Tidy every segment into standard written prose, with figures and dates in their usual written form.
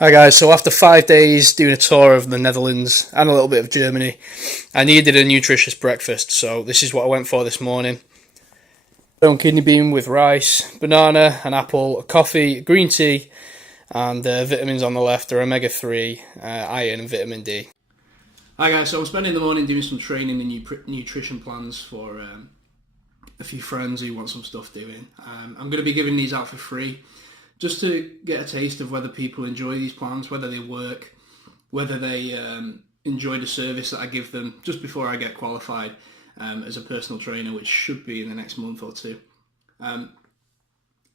Hi guys, so after 5 days doing a tour of the Netherlands and a little bit of Germany, I needed a nutritious breakfast, so this is what I went for this morning. Stone kidney bean with rice, banana, an apple, a coffee, green tea, and vitamins on the left are omega-3, iron and vitamin D. Hi guys, so I'm spending the morning doing some training and nutrition plans for a few friends who want some stuff doing. I'm going to be giving these out for free just to get a taste of whether people enjoy these plans, whether they work, whether they enjoy the service that I give them just before I get qualified as a personal trainer, which should be in the next month or two.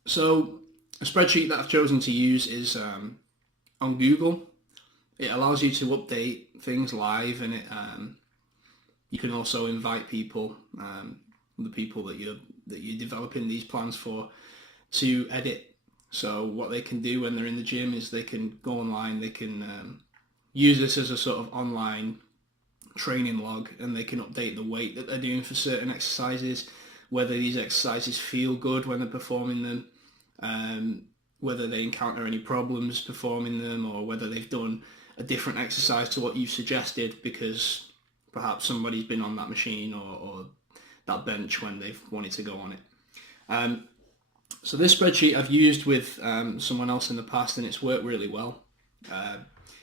So a spreadsheet that I've chosen to use is on Google. It allows you to update things live, and you can also invite people, the people that you're developing these plans for, to edit. So what they can do when they're in the gym is they can go online, they can use this as a sort of online training log, and they can update the weight that they're doing for certain exercises, whether these exercises feel good when they're performing them, whether they encounter any problems performing them, or whether they've done a different exercise to what you've suggested because perhaps somebody's been on that machine or that bench when they've wanted to go on it. So this spreadsheet I've used with someone else in the past, and it's worked really well.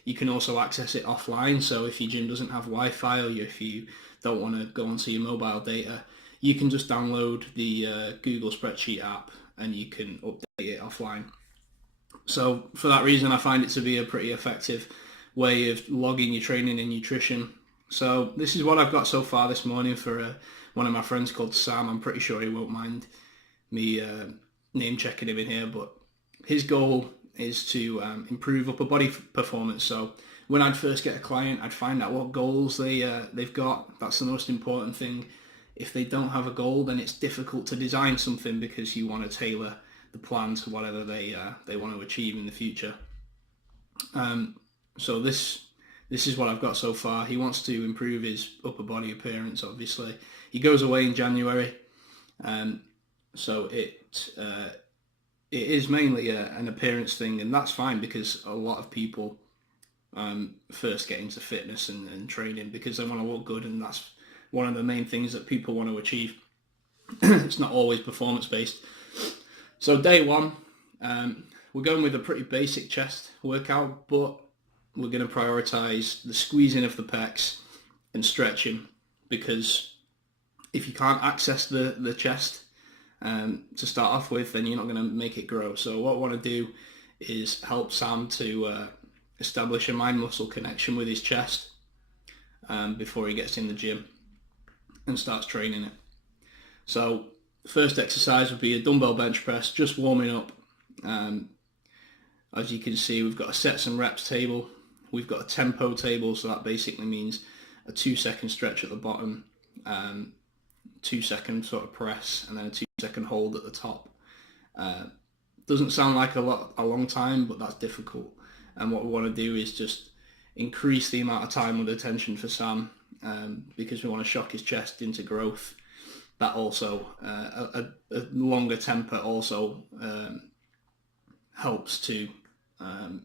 You can also access it offline, so if your gym doesn't have Wi-Fi, or if you don't want to go onto your mobile data, you can just download the Google Spreadsheet app and you can update it offline. So for that reason, I find it to be a pretty effective way of logging your training and nutrition. So this is what I've got so far this morning for one of my friends called Sam. I'm pretty sure he won't mind me name checking him in here, but his goal is to improve upper body performance. So when I'd first get a client, I'd find out what goals they've got. That's the most important thing. If they don't have a goal, then it's difficult to design something because you want to tailor the plan to whatever they want to achieve in the future. So this is what I've got so far. He wants to improve his upper body appearance, obviously. He goes away in January. So it is mainly an appearance thing, and that's fine because a lot of people first get into fitness and training because they want to look good, and that's one of the main things that people want to achieve. It's not always performance based. So day one, we're going with a pretty basic chest workout, but we're going to prioritize the squeezing of the pecs and stretching, because if you can't access the chest to start off with, then you're not going to make it grow. So what I want to do is help Sam to establish a mind-muscle connection with his chest before he gets in the gym and starts training it. So the first exercise would be a dumbbell bench press, just warming up. As you can see, we've got a sets and reps table. We've got a tempo table, so that basically means a 2-second stretch at the bottom, 2-second sort of press, and then a 2-second hold at the top. Doesn't sound like a long time, but that's difficult. And what we want to do is just increase the amount of time under tension for Sam, because we want to shock his chest into growth. That also, a longer tempo also helps to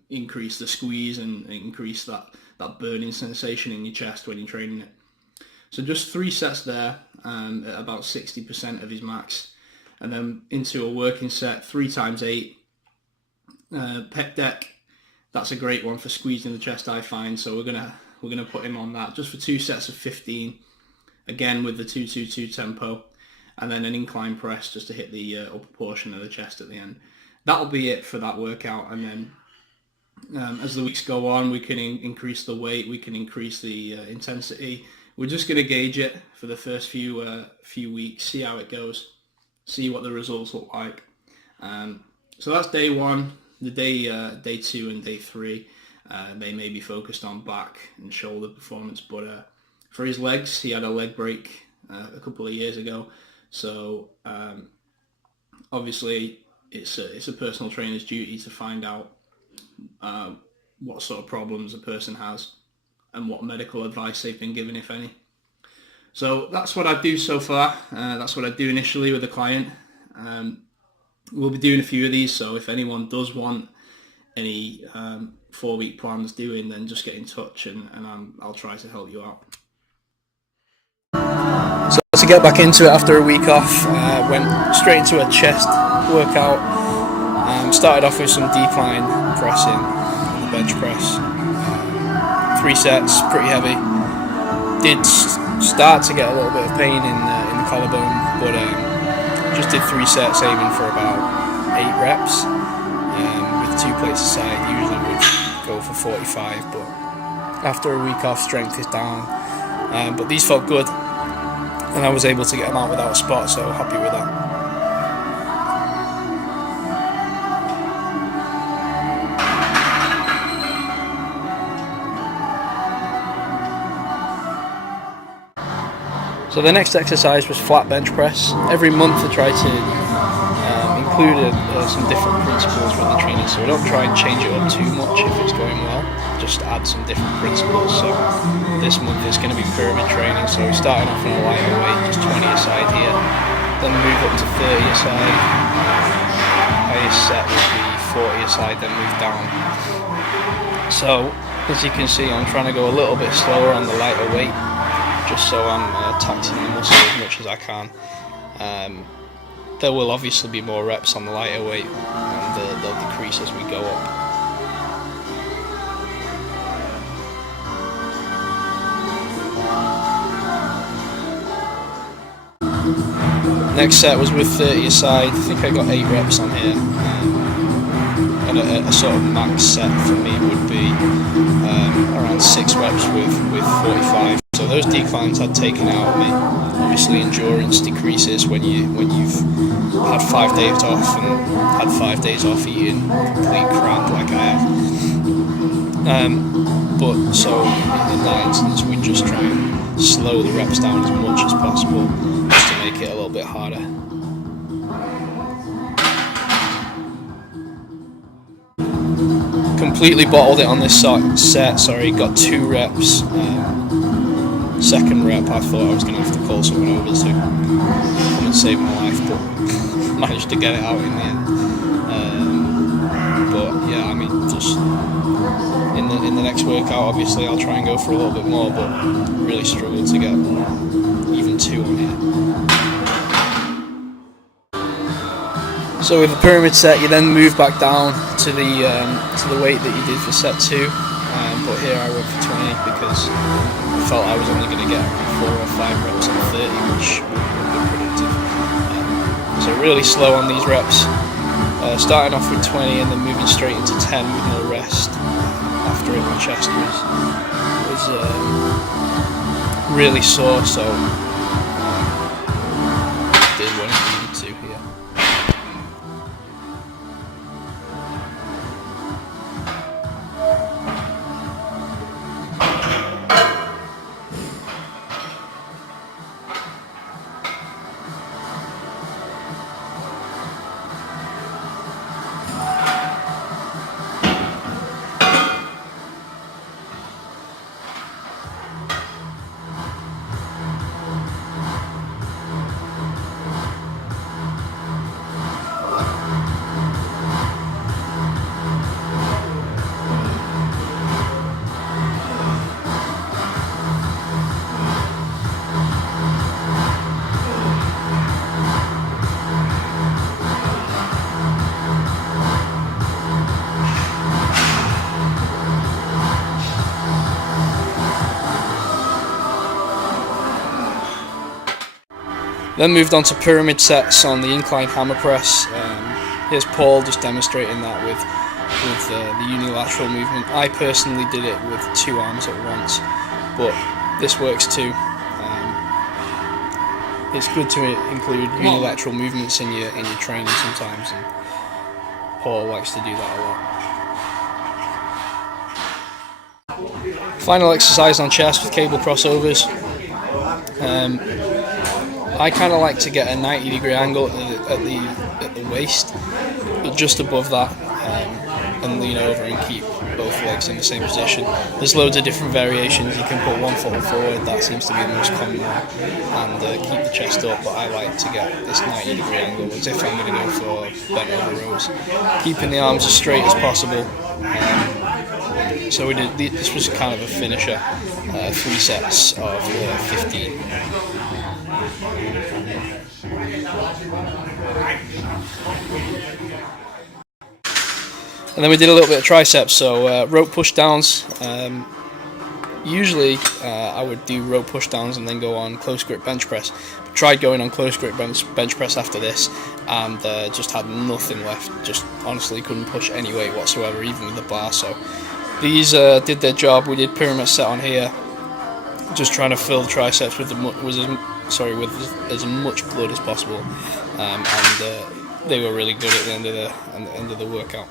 increase the squeeze and increase that burning sensation in your chest when you're training it. So just 3 sets there at about 60% of his max, and then into a working set 3 times 8 pec deck. That's a great one for squeezing the chest, I find. So we're gonna put him on that just for 2 sets of 15, again with the 2-2-2 tempo, and then an incline press just to hit the upper portion of the chest at the end. That'll be it for that workout, and then as the weeks go on, we can increase the weight, we can increase the intensity. We're just going to gauge it for the first few weeks, see how it goes, see what the results look like. So that's day one. The day 2 and day 3, they may be focused on back and shoulder performance, but for his legs, he had a leg break a couple of years ago. So obviously, it's a personal trainer's duty to find out what sort of problems a person has and what medical advice they've been given, if any. So that's what I do so far. That's what I do initially with a client. We'll be doing a few of these, so if anyone does want any 4-week plan's doing, then just get in touch and I'll try to help you out. So to get back into it after a week off, went straight into a chest workout. Started off with some decline pressing on the bench press. 3 sets, pretty heavy. Did start to get a little bit of pain in the collarbone, but just did 3 sets, aiming for about 8 reps with 2 plates aside. Usually would go for 45, but after a week off, strength is down. But these felt good, and I was able to get them out without a spot, so happy with that. So the next exercise was flat bench press. Every month I try to include some different principles with the training, so I don't try and change it up too much if it's going well, just add some different principles. So this month it's going to be pyramid training, so we're starting off on a lighter weight, just 20 aside here, then move up to 30 aside, highest set will be 40 aside, then move down. So as you can see, I'm trying to go a little bit slower on the lighter weight, just so I'm taxing the muscle as much as I can. There will obviously be more reps on the lighter weight, and they'll decrease as we go up. Next set was with 30 aside. I think I got 8 reps on here. And a sort of max set for me would be around 6 reps with 45. So those declines had taken out of me. Obviously endurance decreases when you've had 5 days off and had 5 days off eating complete crap like I have. But so in that instance we just try and slow the reps down as much as possible just to make it a little bit harder. Completely bottled it on this set, got 2 reps. Second rep I thought I was going to have to call someone over to come and save my life, but managed to get it out in the end. But yeah, I mean, just in the next workout obviously I'll try and go for a little bit more, but really struggled to get even 2 on here. So with the pyramid set, you then move back down to the weight that you did for set 2. But here I went for 20 because I felt I was only going to get around 4 or 5 reps on 30, which would be productive. So really slow on these reps. Starting off with 20 and then moving straight into 10 with no rest. After it, my chest was really sore, so did what I needed to here. Then moved on to pyramid sets on the incline hammer press. Here's Paul just demonstrating that with the unilateral movement. I personally did it with 2 arms at once, but this works too. It's good to include unilateral movements in your training sometimes, and Paul likes to do that a lot. Final exercise on chest with cable crossovers. I kind of like to get a 90-degree angle at the waist, but just above that, and lean over and keep both legs in the same position. There's loads of different variations. You can put one foot forward, that seems to be the most common one, and keep the chest up, but I like to get this 90-degree angle as if I'm going to go for bent over rows. Keeping the arms as straight as possible, So we did. This was kind of a finisher, 3 sets of 15. And then we did a little bit of triceps, so rope push downs. Usually I would do rope push downs and then go on close grip bench press. Tried going on close grip bench press after this, and just had nothing left. Just honestly couldn't push any weight whatsoever, even with the bar. So these did their job. We did pyramid set on here, just trying to fill the triceps with as much blood as possible, and they were really good at the end of the workout.